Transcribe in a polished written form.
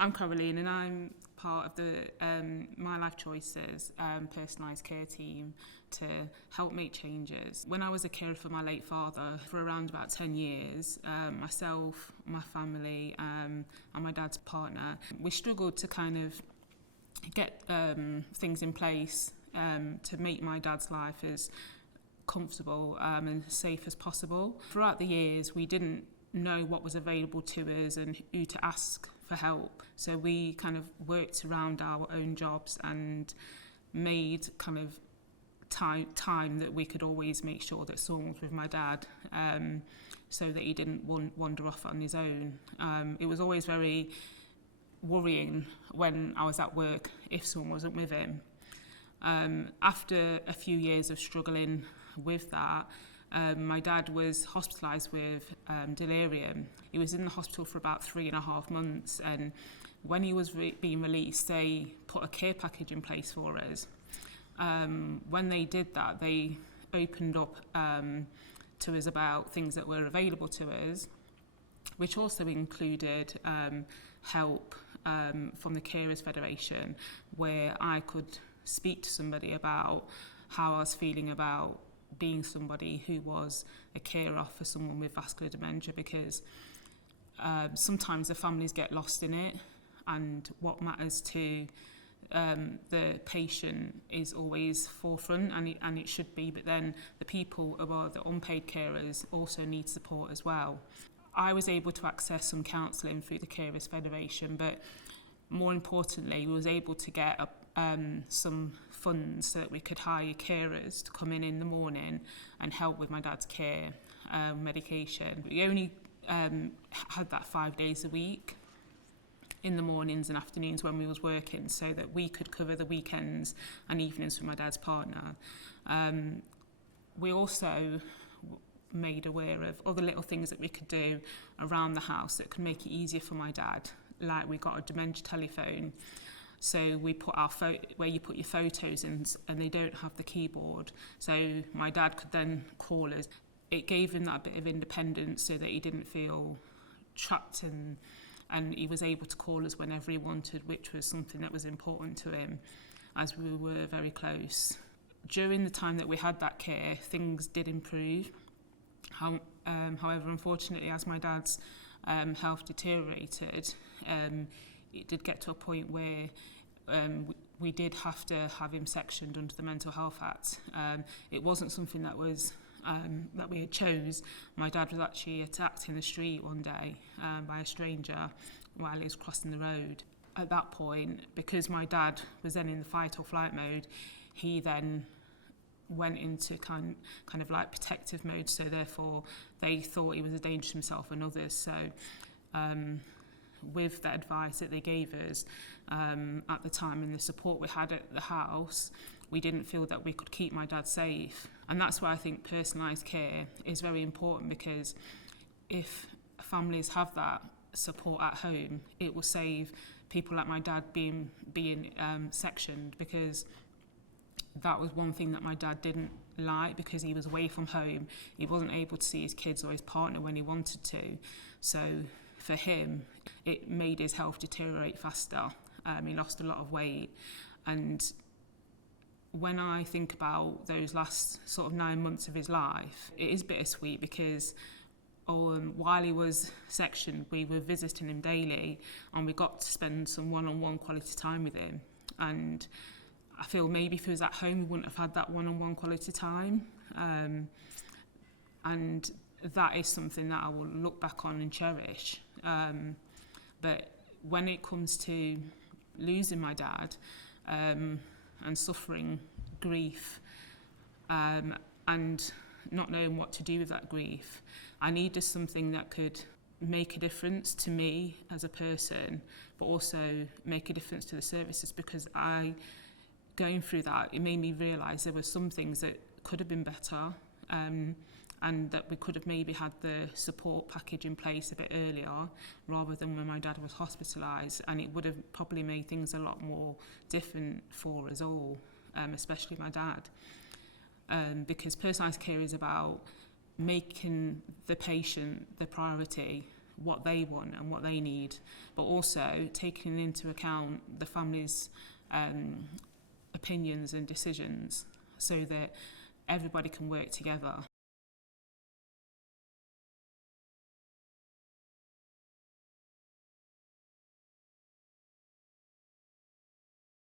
I'm Coralene and I'm part of the My Life Choices personalised care team to help make changes. When I was a carer for my late father for around about 10 years, myself, my family and my dad's partner, we struggled to kind of get things in place to make my dad's life as comfortable and safe as possible. Throughout the years, we didn't know what was available to us and who to ask for help. So we kind of worked around our own jobs and made kind of time that we could always make sure that someone was with my dad so that he didn't wander off on his own. It was always very worrying when I was at work if someone wasn't with him. After a few years of struggling with that, my dad was hospitalised with delirium. He was in the hospital for about 3.5 months, and when he was being released, they put a care package in place for us. When they did that, they opened up to us about things that were available to us, which also included help from the Carers Federation, where I could speak to somebody about how I was feeling about being somebody who was a carer for someone with vascular dementia, because sometimes the families get lost in it, and what matters to the patient is always forefront, and it should be, but then the people who are the unpaid carers also need support as well. I was able to access some counselling through the Carers Federation, but more importantly, we was able to get some funds so that we could hire carers to come in the morning and help with my dad's care, medication. We only had that 5 days a week in the mornings and afternoons when we was working, so that we could cover the weekends and evenings with my dad's partner. We also made aware of other little things that we could do around the house that could make it easier for my dad. Like, we got a dementia telephone, so we put our where you put your photos in, and they don't have the keyboard, so my dad could then call us. It gave him that bit of independence so that he didn't feel trapped, and he was able to call us whenever he wanted, which was something that was important to him, as we were very close. During the time that we had that care, things did improve. However, unfortunately, as my dad's health deteriorated, it did get to a point where we did have to have him sectioned under the Mental Health Act. It wasn't something that was that we had chose. My dad was actually attacked in the street one day by a stranger while he was crossing the road. At that point, because my dad was then in the fight or flight mode, he then went into kind of like protective mode, so therefore they thought he was a danger to himself and others. So with the advice that they gave us at the time and the support we had at the house, we didn't feel that we could keep my dad safe. And that's why I think personalised care is very important, because if families have that support at home, it will save people like my dad being sectioned, because that was one thing that my dad didn't like, because he was away from home. He wasn't able to see his kids or his partner when he wanted to. So for him, it made his health deteriorate faster. He lost a lot of weight. And when I think about those last sort of 9 months of his life, it is bittersweet, because while he was sectioned, we were visiting him daily, and we got to spend some one-on-one quality time with him. And I feel maybe if he was at home, we wouldn't have had that one-on-one quality time. And that is something that I will look back on and cherish. But when it comes to losing my dad and suffering grief and not knowing what to do with that grief, I needed something that could make a difference to me as a person, but also make a difference to the services, because going through that, it made me realise there were some things that could have been better, and that we could have maybe had the support package in place a bit earlier rather than when my dad was hospitalised, and it would have probably made things a lot more different for us all, especially my dad. Because personalised care is about making the patient the priority what they want and what they need, but also taking into account the family's opinions and decisions so that everybody can work together.